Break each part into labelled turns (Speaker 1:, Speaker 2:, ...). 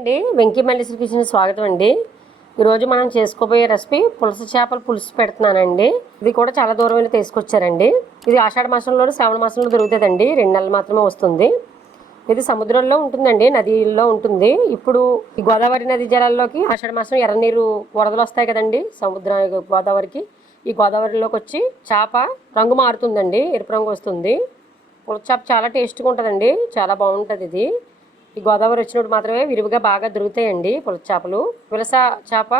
Speaker 1: అండి. వెంకీ మల్లీశ్వరి కిచెన్ స్వాగతం అండి. ఈరోజు మనం చేసుకోబోయే రెసిపీ పులస చేపల పులుసు పెడుతున్నానండి. ఇది కూడా చాలా దూరం వెళ్ళి తీసుకొచ్చారండి. ఇది ఆషాఢ మాసంలో శ్రావణ మాసంలో దొరుకుతుందండి. రెండు నెలలు మాత్రమే వస్తుంది. ఇది సముద్రంలో ఉంటుందండి నదిలో ఉంటుంది. ఇప్పుడు ఈ గోదావరి నది జలాల్లోకి ఆషాఢ మాసం ఎర్రనీరు వరదలు వస్తాయి కదండి సముద్ర గోదావరికి. ఈ గోదావరిలోకి వచ్చి చేప రంగు మారుతుందండి ఎరుపు రంగు వస్తుంది. పులస చేప చాలా టేస్ట్గా ఉంటుందండి చాలా బాగుంటుంది ఇది. ఈ గోదావరి వచ్చినప్పుడు మాత్రమే విరివిగా బాగా దొరుకుతాయండి పులస చేపలు. పులస చేప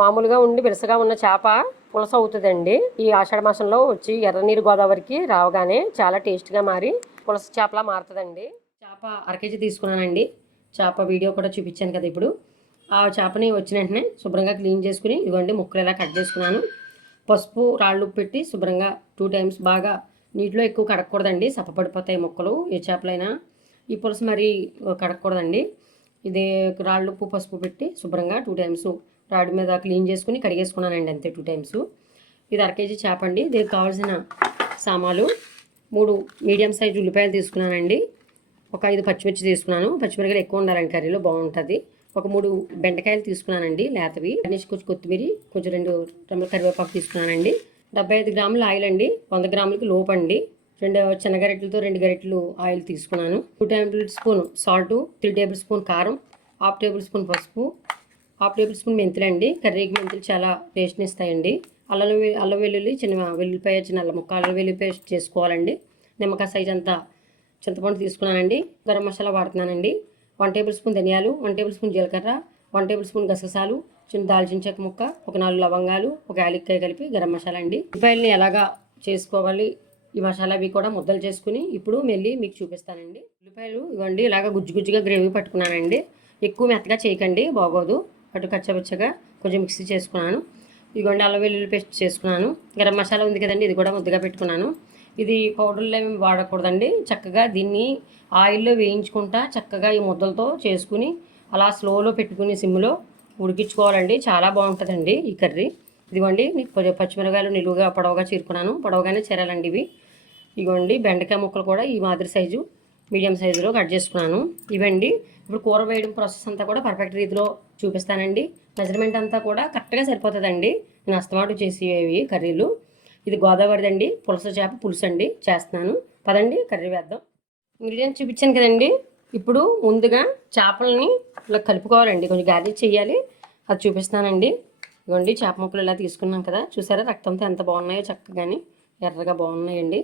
Speaker 1: మామూలుగా ఉండి విరసగా ఉన్న చేప పులస అవుతుందండి. ఈ ఆషాఢ మాసంలో వచ్చి ఎర్రనీరు గోదావరికి రావగానే చాలా టేస్ట్గా మారి పులస చేపలా మారుతుందండి. చేప అర కేజీ తీసుకున్నానండి. చేప వీడియో కూడా చూపించాను కదా ఇప్పుడు. ఆ చేపని వచ్చిన వెంటనే శుభ్రంగా క్లీన్ చేసుకుని ఇదిగోండి ముక్కలు ఇలా కట్ చేసుకున్నాను. పసుపు రాళ్ళు పెట్టి శుభ్రంగా టూ టైమ్స్ బాగా నీటిలో ఎక్కువ కడగకూడదండి సప్పపడిపోతాయి ముక్కలు ఏ చేపలైనా. ఈ పులుసు మరి కడగకూడదండి ఇది రాళ్ళు ఉప్పు పసుపు పెట్టి శుభ్రంగా టూ టైమ్స్ రాడ్ మీద క్లీన్ చేసుకుని కడిగేసుకున్నానండి అంతే టూ టైమ్స్ ఇది అర కేజీ చేప అండి. దీనికి కావాల్సిన సామాలు మూడు మీడియం సైజ్ ఉల్లిపాయలు తీసుకున్నానండి. ఒక ఐదు పచ్చిమిర్చి తీసుకున్నాను. పచ్చిమిరకాయలు ఎక్కువ ఉండాలండి కర్రీలో బాగుంటుంది. ఒక మూడు బెండకాయలు తీసుకున్నానండి లేతవి. కనీసం కొంచెం కొత్తిమీర కొంచెం రెండు కరివేపాకు తీసుకున్నానండి. డెబ్బై ఐదు గ్రాముల ఆయిల్ అండి. వంద గ్రాములకి లోపండి అండి. రెండు చిన్న గరిటెలతో రెండు గరిటెలు ఆయిల్ తీసుకున్నాను. Two tablespoon salt three tablespoon కారం హాఫ్ టేబుల్ స్పూన్ పసుపు హాఫ్ టేబుల్ స్పూన్ మెంతులు అండి. కర్రీకి మెంతులు చాలా టేస్ట్ని ఇస్తాయండి. అల్లం వె- అల్లం వెల్లుల్లి చిన్న వెల్లుల్లిపాయ చిన్న అల్లం ముక్క అల్లం వెల్లుల్లి పేస్ట్ చేసుకోవాలండి. నిమ్మకాయ సైజ్ అంతా చింతపండు తీసుకున్నానండి. గరం మసాలా వాడుతున్నానండి. వన్ టేబుల్ స్పూన్ ధనియాలు వన్ టేబుల్ స్పూన్ జీలకర్ర వన్ టేబుల్ స్పూన్ గసగసాలు చిన్న దాల్చిన చెక్క ముక్క ఒక నాలుగు లవంగాలు ఒక యాలక్కాయ కలిపి గరం మసాలా అండి. ఉల్లిపాయలని ఎలాగా చేసుకోవాలి ఈ మసాలా అవి కూడా ముద్దలు చేసుకుని ఇప్పుడు మెల్లి మీకు చూపిస్తానండి. ఉల్లిపాయలు ఇవ్వండి ఇలాగ గుజ్జు గుజ్జుగా గ్రేవీ పట్టుకున్నానండి. ఎక్కువ మెత్తగా చేయకండి బాగోదు. అటు కచ్చపచ్చగా కొంచెం మిక్సీ చేసుకున్నాను. ఇదిగోండి అల్లం వెల్లుల్లి పేస్ట్ చేసుకున్నాను. గరం మసాలా ఉంది కదండి ఇది కూడా ముద్దగా పెట్టుకున్నాను. ఇది పౌడర్లో ఏమి వాడకూడదండి. చక్కగా దీన్ని ఆయిల్లో వేయించుకుంటా చక్కగా ఈ ముద్దలతో చేసుకుని అలా స్లోలో పెట్టుకుని సిమ్లో ఉడికించుకోవాలండి. చాలా బాగుంటుందండి ఈ కర్రీ. ఇదిగోండి కొంచెం పచ్చిమిరకాయలు నిలువుగా పొడవగా చీరుకున్నాను. పొడవగానే చేరాలండి ఇవి. ఇగోండి బెండకాయ ముక్కలు కూడా ఈ మాదిరి సైజు మీడియం సైజులో కట్ చేసుకున్నాను. ఇవండి ఇప్పుడు కూర వేయడం ప్రాసెస్ అంతా కూడా పర్ఫెక్ట్ రీతిలో చూపిస్తానండి. మెజర్మెంట్ అంతా కూడా కరెక్ట్గా సరిపోతుందండి. నేను అస్తమాటు చేసేవి కర్రీలు. ఇది గోదావరిదండి పులస చేప పులుసు అండి చేస్తున్నాను. పదండి కర్రీ వేద్దాం. ఇంగ్రీడియంట్స్ చూపించాను కదండి. ఇప్పుడు ముందుగా చేపలని ఇలా కలుపుకోవాలండి. కొంచెం గార్నిష్ చేయాలి అది చూపిస్తానండి. ఇదిగోండి చేప ముక్కలు ఇలా తీసుకున్నాం కదా. చూసారా రక్తంతో ఎంత బాగున్నాయో చక్కగాని ఎర్రగా బాగున్నాయండి.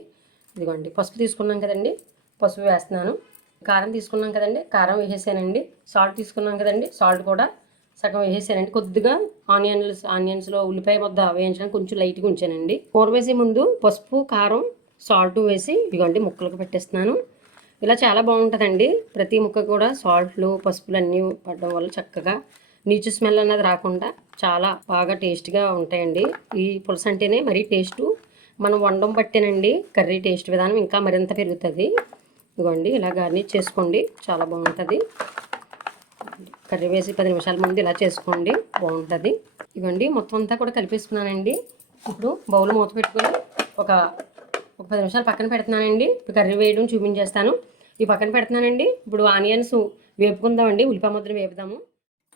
Speaker 1: ఇదిగోండి పసుపు తీసుకున్నాం కదండి పసుపు వేస్తున్నాను. కారం తీసుకున్నాం కదండి కారం వేసేసానండి. సాల్ట్ తీసుకున్నాం కదండి సాల్ట్ కూడా సగం వేసేసానండి. కొద్దిగా ఆనియన్స్ ఆనియన్స్లో ఉల్లిపాయ ముద్ద వేయించడానికి కొంచెం లైట్గా ఉంచానండి. కూర వేసే ముందు పసుపు కారం సాల్ట్ వేసి ఇదిగోండి ముక్కలకు పెట్టేస్తున్నాను. ఇలా చాలా బాగుంటుందండి. ప్రతి ముక్క కూడా సాల్ట్లు పసుపులు అన్నీ పడడం వల్ల చక్కగా నీచు స్మెల్ అన్నది రాకుండా చాలా బాగా టేస్ట్గా ఉంటాయండి. ఈ పులుసు అంటేనే మరీ టేస్టు మనం వండడం బట్టేనండి కర్రీ టేస్ట్ విధానం ఇంకా మరింత పెరుగుతుంది. ఇదిగోండి ఇలా గార్నిష్ చేసుకోండి. చాలా బాగుంటుంది. కర్రీ వేసి పది నిమిషాల ముందు ఇలా చేసుకోండి. బాగుంటుంది. ఇవ్వండి మొత్తం అంతా కూడా కలిపేసుకున్నానండి. ఇప్పుడు బౌల్ మూత పెట్టుకొని ఒక ఒక పది నిమిషాలు పక్కన పెడుతున్నానండి. ఇప్పుడు కర్రీ వేయడం చూపించేస్తాను. ఈ పక్కన పెడుతున్నానండి. ఇప్పుడు ఆనియన్స్ వేపుకుందామండి. ఉల్లిపాయ ముద్ర వేపుదాము.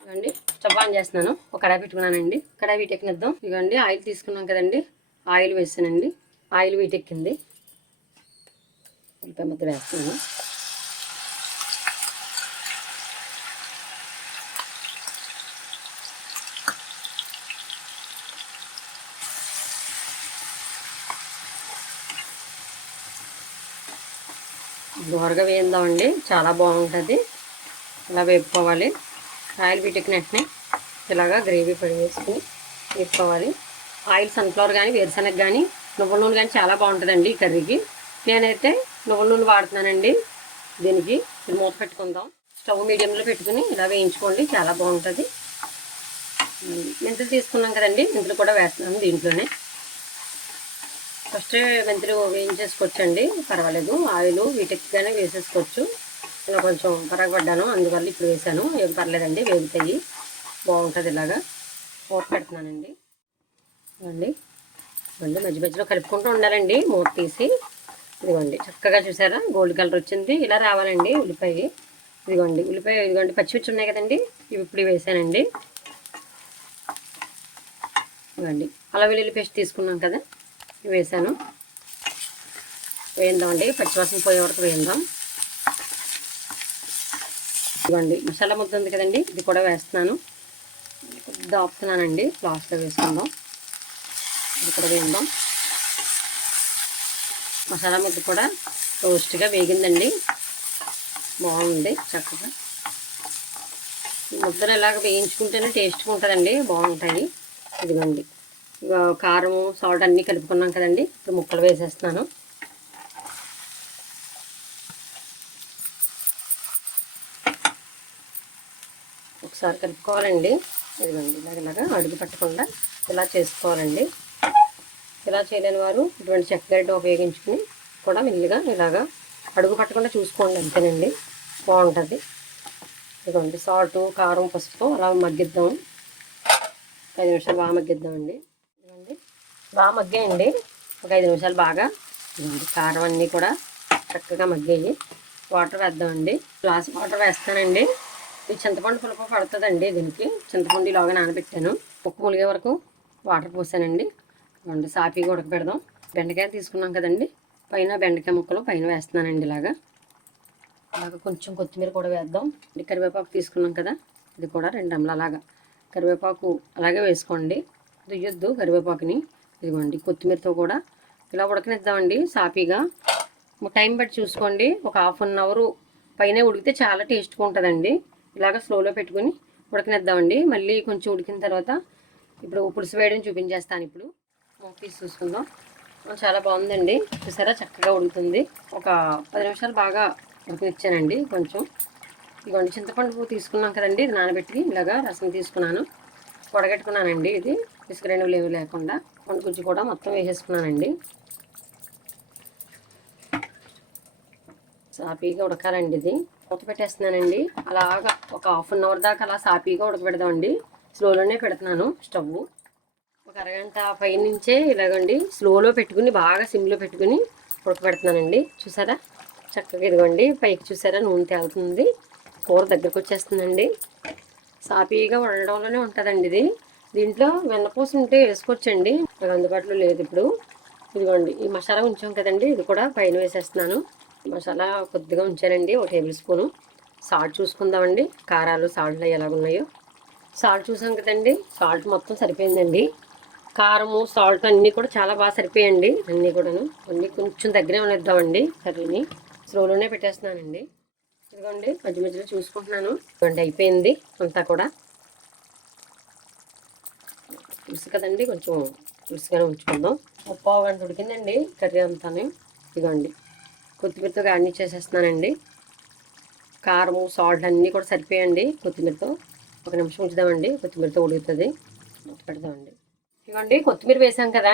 Speaker 1: ఇవ్వండి స్టవ్ ఆన్ చేస్తున్నాను. ఒక కడాయి పెట్టుకున్నానండి. కడాయి వీటెక్కినిద్దాం. ఇవ్వండి ఆయిల్ తీసుకున్నాం కదండి. ఆయిల్ వేసానండి. ఆయిల్ వీటెక్కింది. ఉల్లిపాయ ముద్ద వేస్తున్నాను. దోరగా వేయిందామండి. చాలా బాగుంటుంది. ఇలా వేపుకోవాలి. ఆయిల్ వీటికి వెంటనే ఇలాగా గ్రేవీ పడి వేసుకుని వేపుకోవాలి. ఆయిల్ సన్ఫ్లవర్ కానీ వేరుశనగ కానీ నువ్వుల నూనె కానీ చాలా బాగుంటుందండి ఈ కర్రీకి. నేనైతే నువ్వుల నూనె వాడుతున్నానండి. దీనికి ఇది మూత పెట్టుకుందాం. స్టవ్ మీడియంలో పెట్టుకుని ఇలా వేయించుకోండి. చాలా బాగుంటుంది. మెంతులు తీసుకున్నాం కదండి. మెంతులు కూడా వేస్తున్నాను దీంట్లోనే. ఫస్ట్ మెంతులు వేయించేసుకోవచ్చండి. పర్వాలేదు. ఆయిల్ వీటెక్కిగానే వేసేసుకోవచ్చు. ఇలా కొంచెం పరగబడ్డాను అందువల్ల ఇప్పుడు వేసాను. ఏం పర్లేదండి. వేగుతాయి. బాగుంటుంది ఇలాగా. మూత పెడుతున్నానండి. ఇవ్వండి ఇవ్వండి మధ్య మధ్యలో కలుపుకుంటూ ఉండాలండి. మూత తీసి. ఇదిగోండి చక్కగా చూసారా? గోల్డ్ కలర్ వచ్చింది. ఇలా రావాలండి ఉల్లిపాయ. ఇదిగోండి ఉల్లిపాయ ఇదిగోండి పచ్చిమిర్చి ఉన్నాయి కదండి. ఇవి ఇప్పుడు వేసానండి. ఇవ్వండి అలా వెల్లుల్లి పేస్ట్ తీసుకున్నాం కదా. ఇవి వేసాను. వేయిందామండి. పచ్చివాసన పోయే వరకు వేయిందాం. ఇవ్వండి మసాలా ముద్ద ఉంది కదండి. ఇది కూడా వేస్తున్నాను. కొద్దిగా ఆపుతున్నానండి లాస్ట్లో వేసుకుందాం. ఇది కూడా మసాలా ముద్ద కూడా టోస్ట్గా వేగిందండి. బాగుంది చక్కగా. ముద్దలు ఇలాగ వేయించుకుంటేనే టేస్ట్గా ఉంటుందండి బాగుంటాయి. ఇదిగోండి. కారం సాల్ట్ అన్నీ కలుపుకున్నాం కదండి ఇప్పుడు ముక్కలు వేసేస్తున్నాను. ఒకసారి కలుపుకోవాలండి. ఇదిగోండి ఇలాగ ఇలాగ అడుగు పట్టకుండా ఇలా చేసుకోవాలండి. ఇలా చేయలేని వారు ఇటువంటి చెక్కగడ్డ ఉపయోగించుకుని కూడా మెల్లిగా ఇలాగా అడుగు పట్టకుండా చూసుకోండి అంతేనండి. బాగుంటుంది. ఇదిగోండి సాల్ట్ కారం పసుపు అలా మగ్గిద్దాం. ఐదు నిమిషాలు బాగా మగ్గిద్దామండి. ఇదిగోండి బాగా మగ్గాయండి. ఒక ఐదు నిమిషాలు బాగా ఇదిగోండి కారం అన్నీ కూడా చక్కగా మగ్గాయి. వాటర్ వేద్దామండి. గ్లాస్ వాటర్ వేస్తానండి. ఇది చింతపండు పులుపు పడుతుందండి దీనికి. చింతపండు ఇలాగా నానబెట్టాను. ఉప్పు ములిగే వరకు వాటర్ పోసానండి. ఇదిగోండి సాపీగా ఉడకబెడదాం బెండకాయ తీసుకున్నాం కదండి. పైన బెండకాయ ముక్కలు పైన వేస్తున్నానండి ఇలాగా. అలాగా కొంచెం కొత్తిమీర కూడా వేద్దాం. కరివేపాకు తీసుకున్నాం కదా. ఇది కూడా రెండు అమ్మలు అలాగా. కరివేపాకు అలాగే వేసుకోండి. దుయ్యొద్దు కరివేపాకుని. ఇదిగోండి కొత్తిమీరతో కూడా ఇలా ఉడకనిద్దామండి సాఫీగా. టైం బట్టి చూసుకోండి. ఒక హాఫ్ అన్ అవర్ పైన ఉడికితే చాలా టేస్ట్గా ఉంటుందండి. ఇలాగ స్లోలో పెట్టుకుని ఉడకనిద్దామండి. మళ్ళీ కొంచెం ఉడికిన తర్వాత ఇప్పుడు పులుసు వేయడం చూపించేస్తాను ఇప్పుడు. పీస్ చూసుకుందాం. చాలా బాగుందండి. చూసారా? చక్కగా ఉడుకుతుంది ఒక పది నిమిషాలు బాగా ఉడికినిచ్చానండి కొంచెం. ఇదిగోండి చింతపండు పువ్వు తీసుకున్నాం కదండి. ఇది నానబెట్టి ఇలాగా రసం తీసుకున్నాను. పొడగెట్టుకున్నానండి ఇది. ఇసుక రెండు లేవు లేకుండా. వంట గుజ్జు కూడా మొత్తం వేసేసుకున్నానండి. సాపీగా ఉడకాలండి ఇది. మూత పెట్టేస్తున్నానండి. అలాగా ఒక హాఫ్ అన్ అవర్ దాకా అలా సాపీగా ఉడకబెడదామండి. స్లోలోనే పెడుతున్నాను స్టవ్ ఒక అరగంట పైనుంచే ఇలాగండి స్లోలో పెట్టుకుని బాగా సిమ్లో పెట్టుకుని ఉడకబెడుతున్నానండి. చూసారా? చక్కగా ఇదిగోండి పైకి చూసారా? నూనె తేలుతుంది. కూర దగ్గరకు వచ్చేస్తుందండి. సాఫీగా వండడంలోనే ఉంటుందండి ఇది. దీంట్లో వెన్నపూస ఉంటే వేసుకోవచ్చండి. నాకు అందుబాటులో లేదు ఇప్పుడు. ఇదిగోండి ఈ మసాలా ఉంచాం కదండి ఇది కూడా పైన వేసేస్తున్నాను. మసాలా కొద్దిగా ఉంచానండి ఒక టేబుల్ స్పూను. సాల్ట్ చూసుకుందామండి. కారాలు సాల్ట్లు ఎలాగున్నాయో. సాల్ట్ చూసాం కదండి సాల్ట్ మొత్తం సరిపోయిందండి. కారము సాల్ట్ అన్నీ కూడా చాలా బాగా సరిపోయండి. అన్నీ కూడాను. అన్నీ కొంచెం దగ్గరే ఉండేద్దామండి కర్రీని. స్లోలోనే పెట్టేస్తున్నానండి. ఇదిగోండి మధ్య మధ్యలో చూసుకుంటున్నాను. ఇదిగోండి అయిపోయింది అంతా కూడా. పులుసు కదండి కొంచెం పులుసుగానే ఉంచుకుందాం. ముప్పావు గంట ఉడికిందండి కర్రీ అంతానే. ఇదిగోండి కొత్తిమీరతో గార్నిష్ చేసేస్తున్నానండి కారము సాల్ట్ అన్నీ కూడా సరిపోయండి కొత్తిమీరతో. ఒక నిమిషం ఉంచుదామండి. కొత్తిమీరతో ఉడుకుతుంది. పెడదామండి. ఇవ్వండి కొత్తిమీర వేసాం కదా.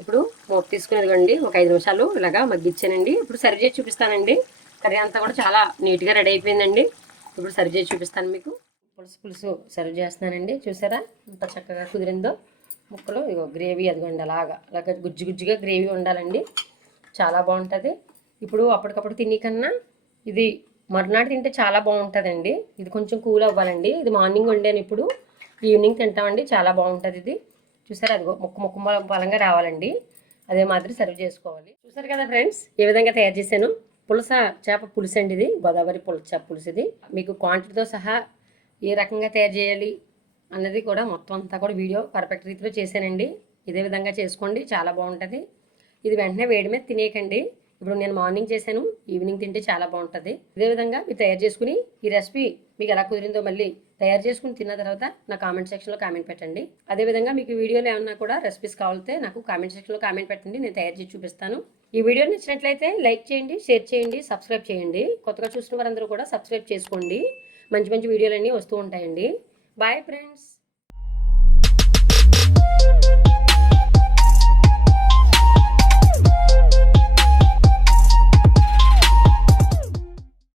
Speaker 1: ఇప్పుడు మూత తీసుకునేదిగోండి ఒక ఐదు నిమిషాలు ఇలాగా మగ్గిచ్చానండి. ఇప్పుడు సర్వ్ చేసి చూపిస్తానండి. కర్రీ అంతా కూడా చాలా నీట్గా రెడీ అయిపోయిందండి. ఇప్పుడు సర్వ్ చేసి చూపిస్తాను మీకు. పులుసు పులుసు సర్వ్ చేస్తున్నానండి. చూసారా? ఎంత చక్కగా కుదిరిందో. ముక్కలు ఇగో గ్రేవీ అదిగోండి అలాగా. అలాగ గుజ్జు గుజ్జుగా గ్రేవీ ఉండాలండి. చాలా బాగుంటుంది. ఇప్పుడు అప్పటికప్పుడు తినేకన్నా ఇది మరునాడు తింటే చాలా బాగుంటుందండి. ఇది కొంచెం కూల్ అవ్వాలండి. ఇది మార్నింగ్ వండాను ఇప్పుడు. ఈవినింగ్ తింటామండి. చాలా బాగుంటుంది ఇది. చూసారా? అది ముక్క ముక్క బలంగా రావాలండి. అదే మాదిరి సర్వ్ చేసుకోవాలి. చూసారు కదా ఫ్రెండ్స్ ఏ విధంగా తయారు చేశాను? పులస చేప పులుసు అండి ఇది. గోదావరి పులస చేప పులుసు ఇది మీకు క్వాంటిటీతో సహా ఏ రకంగా తయారు చేయాలి అన్నది కూడా మొత్తం అంతా కూడా వీడియో పర్ఫెక్ట్ రీతిలో చేశానండి. ఇదే విధంగా చేసుకోండి. చాలా బాగుంటుంది. ఇది వెంటనే వేడి మీద తినేయకండి. ఇప్పుడు నేను మార్నింగ్ చేశాను. ఈవినింగ్ తింటే చాలా బాగుంటుంది. ఇదే విధంగా మీరు తయారు చేసుకుని ఈ రెసిపీ మీకు ఎలా కుదిరిందో మళ్ళీ తయారు చేసుకుని తిన్న తర్వాత నా కామెంట్ సెక్షన్లో కామెంట్ పెట్టండి. అదేవిధంగా మీకు వీడియోలో ఏమన్నా కూడా రెసిపీస్ కావాలితే నాకు కామెంట్ సెక్షన్లో కామెంట్ పెట్టండి. నేను తయారు చేసి చూపిస్తాను. ఈ వీడియో నచ్చినట్లయితే లైక్ చేయండి షేర్ చేయండి సబ్స్క్రైబ్ చేయండి. కొత్తగా చూసిన వారందరూ కూడా సబ్స్క్రైబ్ చేసుకోండి. మంచి మంచి వీడియోలన్నీ వస్తూ ఉంటాయండి. Bye friends